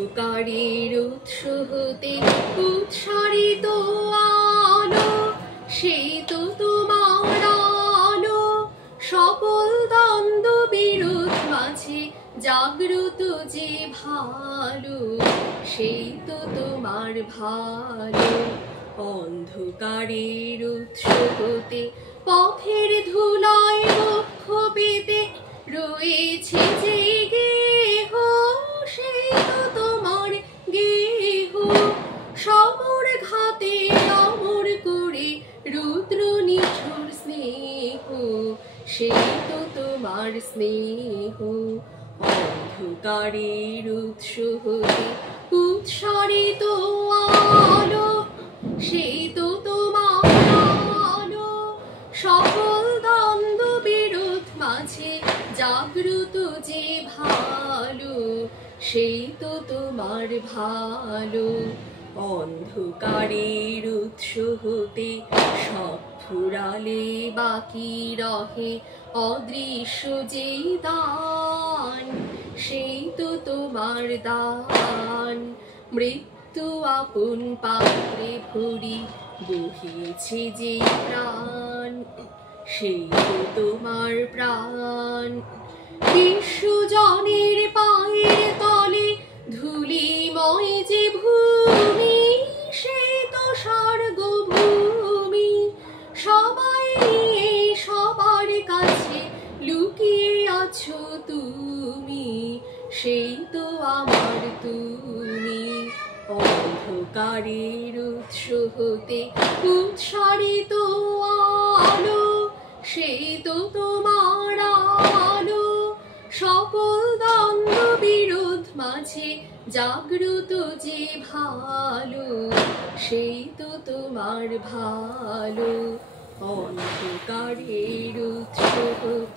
অন্ধকারের উৎস হতে উৎসারিত আলো, সেই তো তোমার আলো। সকল দ্বন্দ্ব বিরোধ মাঝে জাগ্রত যে ভালো, সেই তো তোমার ভালো। অন্ধকারের উৎস হতে পথের ধুলায় বক্ষ পেতে রয়েছে যে গেহ, সেই তো তোমার গেহ। সমর ঘাতে অমর করে রুদ্র নিঠুর স্নেহ, সেই তো তোমার স্নেহ। অন্ধকারের উৎস হতে উৎসারিত আলো, সেই তো তোমার আলো। সকল দ্বন্দ্ব বিরোধ মাঝে জাগ্রত যে ভালো, সেই তো তোমার ভালো। অন্ধকারের উৎস হতে সব ফুরালে বাকি রহে অদৃশ্য যে দান, সেই তো তোমার দান। মৃত্যু আপন পাত্রে ভরি বহিছে যে প্রাণ, সেই তো তোমার প্রাণ। বিশ্বজনের পায়ের তলে ধূলিময় যে ভূমি, সেই তো স্বর্গভূমি। সবাই নিয়ে সবার কাছে লুকিয়ে আছো তুমি, সেই তো আমার তুমি। অন্ধকারের উৎস হতে উৎসারিত আলো, সেই তো তোমার আলো। সকল দ্বন্দ্ব বিরোধ মাঝে জাগ্রত যে ভালো, সেই তো তোমার ভালো। অন্ধকারের উৎস হতে